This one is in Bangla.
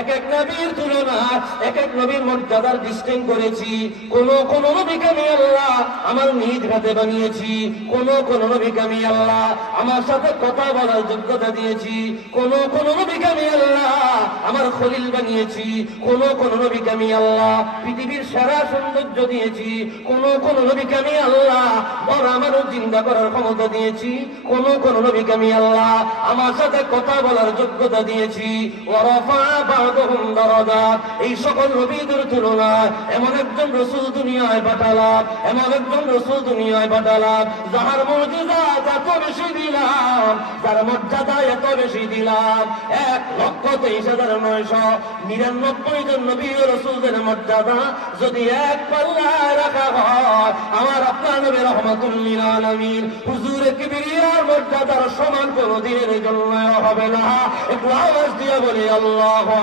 এক এক নবীর তুলনা এক এক নবীর মর্যাদার ডিস্টিং করেছি। কোন কোন নবীকে আমি আল্লাহ আমার নিজ হাতে বানিয়েছি, কোন কোন নবীকে আমি আল্লাহ আমার সাথে কথা বলার যোগ্যতা দিয়েছি, কোন কোন নবীকে আমি আল্লাহ আমার খলিল বানিয়েছি, কোন কোন নবীকে আমি আল্লাহ পৃথিবীর সেরা সৌন্দর্য দিয়েছি, কোন কোন নবীকে আমি আল্লাহ বড় আমারও চিন্তা করার ক্ষমতা দিয়েছি, কোন কোন নবীকে আমি আল্লাহ আমার সাথে কথা বলার যোগ্যতা দিয়েছি। এই সকল নবীদের তুলনায় এমন একজন রসুল দুনিয়ায় পাঠালাম, এমন একজন রসুল দুনিয়ায় পাঠালাম যার মর্যাদা এত বেশি দিলাম, যার মর্যাদা এত বেশি দিলাম 1,23,999 জন নবী ও রসুলদের মর্যাদা যদি এক পাল্লায় রাখা হয়, আমার আপনার নবী রহমাতুল লিল আলামিন হুজুরে কিবরিয়ার মর্যাদার সমান কোন দিনের জন্য হবে না। একটু আওয়াজ দিয়ে বলি আল্লাহ